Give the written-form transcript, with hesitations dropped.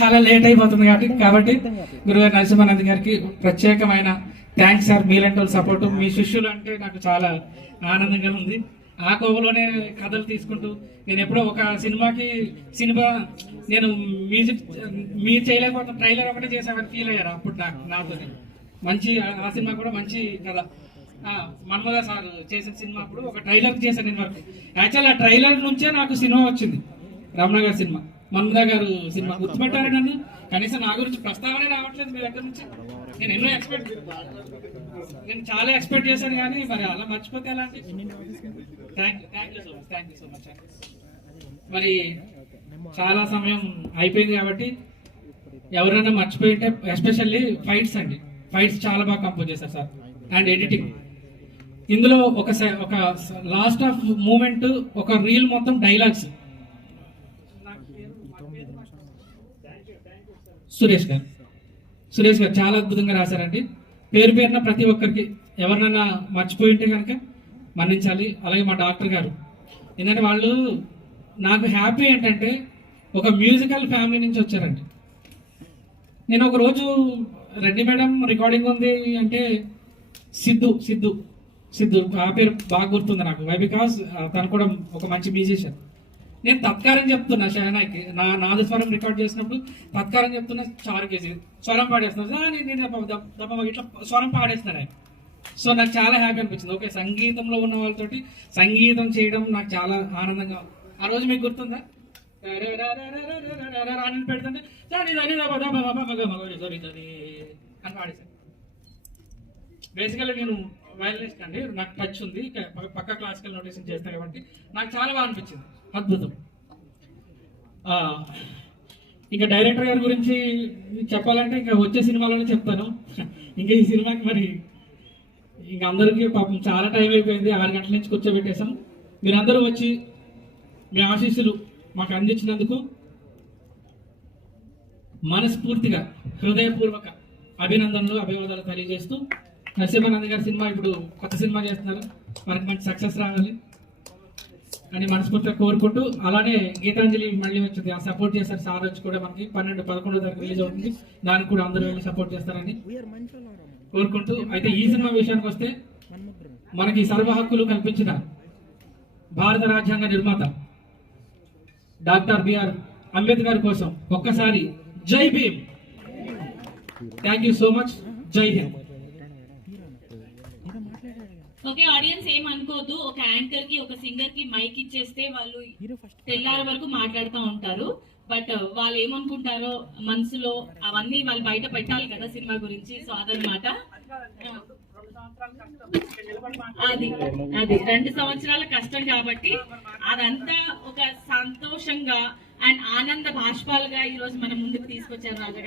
చాలా లేట్ అయిపోతుంది కాబట్టి గురుగారు నరసింహానంద్ గారికి ప్రత్యేకమైన థ్యాంక్స్ సార్. మీలాంటి వాళ్ళ సపోర్టు, మీ శిష్యులు అంటే నాకు చాలా ఆనందంగా ఉంది. ఆ కోవలోనే కథలు తీసుకుంటూ నేను ఎప్పుడో ఒక సినిమా నేను మ్యూజిక్ మీరు చేయలేకపోతున్న ట్రైలర్ ఒకటే చేసామని ఫీల్ అయ్యారు అప్పుడు నాతో. మంచి ఆ సినిమా కూడా మంచి కథ. మన్మద సార్ చేసిన సినిమా అప్పుడు ఒక ట్రైలర్ చేశాను నేను వరకు. యాక్చువల్ ఆ ట్రైలర్ నుంచే నాకు సినిమా వచ్చింది, రమణ గారి సినిమా, మన్మద గారు సినిమా. గుర్తుపెట్టారు నన్ను, కనీసం నా గురించి ప్రస్తావనే రావట్లేదు మీ దగ్గర నుంచి. నేను చాలా ఎక్స్పెక్ట్ చేశాను, కానీ మరి అలా మర్చిపోతే ఎలా అంటే. Thank you so much. మరి చాలా సమయం అయిపోయింది కాబట్టి ఎవరైనా మర్చిపోయింటే, ఎస్పెషల్లీ ఫైట్స్ అండి. ఫైట్స్ చాలా బాగా కంపోజ్ చేశారు సార్. అండ్ ఎడిటింగ్, ఇందులో ఒక లాస్ట్ ఆఫ్ మూమెంట్, ఒక రీల్ మొత్తం డైలాగ్స్. సురేష్ గారు చాలా అద్భుతంగా రాశారండి. పేరు పేరున ప్రతి ఒక్కరికి ఎవరినైనా మర్చిపోయి ఉంటే కనుక మన్నించాలి. అలాగే మా డాక్టర్ గారు, ఎందుకంటే వాళ్ళు నాకు హ్యాపీ ఏంటంటే ఒక మ్యూజికల్ ఫ్యామిలీ నుంచి వచ్చారండి. నేను ఒక రోజు రెడ్డి మేడం రికార్డింగ్ ఉంది అంటే సిద్ధు ఆ పేరు బాగా గుర్తుంది నాకు. వై బికాస్ తను కూడా ఒక మంచి మ్యూజిషియన్. నేను తత్కారం చెప్తున్నా షహనాకి, నాదస్వరం రికార్డ్ చేసినప్పుడు తత్కారం చెప్తున్నా, 4 కేజీ స్వరం పాడేస్తున్నా, నేను ఇట్లా స్వరం పాడేస్తున్నాను ఆయన. సో నాకు చాలా హ్యాపీ అనిపించింది. ఓకే, సంగీతంలో ఉన్న వాళ్ళతోటి సంగీతం చేయడం నాకు చాలా ఆనందంగా. ఆ రోజు మీకు గుర్తుందా అని పెడుతుంటే అని పాడేశాను. బేసికల్గా నేను వయలినిస్ట్ అండి, నాకు టచ్ ఉంది, పక్క క్లాసికల్ నోటేషన్ చేస్తాను కాబట్టి నాకు చాలా బాగా అనిపించింది. అద్భుతం. ఇంకా డైరెక్టర్ గారి గురించి చెప్పాలంటే ఇంకా వచ్చే సినిమాలోనే చెప్తాను. ఇంకా ఈ సినిమాకి మరి ఇంకా అందరికీ పాపం చాలా టైం అయిపోయింది, 6 గంటల నుంచి కూర్చోబెట్టేశాం. మీరందరూ వచ్చి మీ ఆశీస్సులు మాకు అందించినందుకు మనస్ఫూర్తిగా హృదయపూర్వక అభినందనలు, అభివాదాలు తెలియజేస్తూ, నరసింహానంద్ గారి సినిమా ఇప్పుడు కొత్త సినిమా చేస్తున్నారు, మనకి మంచి సక్సెస్ రావాలి అని మనస్ఫూర్తిగా కోరుకుంటూ, అలానే గీతాంజలి మళ్ళీ వచ్చింది, ఆ సపోర్ట్ చేస్తారు సార్ వచ్చి కూడా. మనకి 12-11 తారీఖు రిలీజ్ అవుతుంది, దానికి కూడా అందరూ వెళ్ళి సపోర్ట్ చేస్తారని కోరుకుంటూ. అయితే ఈ సినిమా విషయానికి వస్తే, మనకి సర్వ హక్కులు కల్పించిన భారత రాజ్యాంగ నిర్మాత డాక్టర్ బిఆర్ అంబేద్కర్ కోసం ఒక్కసారి జై భీమ్. Thank you so much. జై హింద్. ఓకే ఆడియన్స్ ఏం అనుకోవద్దు, ఒక యాంకర్ కి ఒక సింగర్ కి మైక్ ఇచ్చేస్తే వాళ్ళు తెల్లారి వరకు మాట్లాడుతూ ఉంటారు. బట్ వాళ్ళు ఏమనుకుంటారో మనసులో అవన్నీ వాళ్ళు బయట పెట్టాలి కదా సినిమా గురించి. సో అదనమాట, అది 2 సంవత్సరాల కష్టం కాబట్టి అదంతా ఒక సంతోషంగా అండ్ ఆనంద బాష్పాలుగా ఈ రోజు మన ముందుకు తీసుకొచ్చారు రాజా.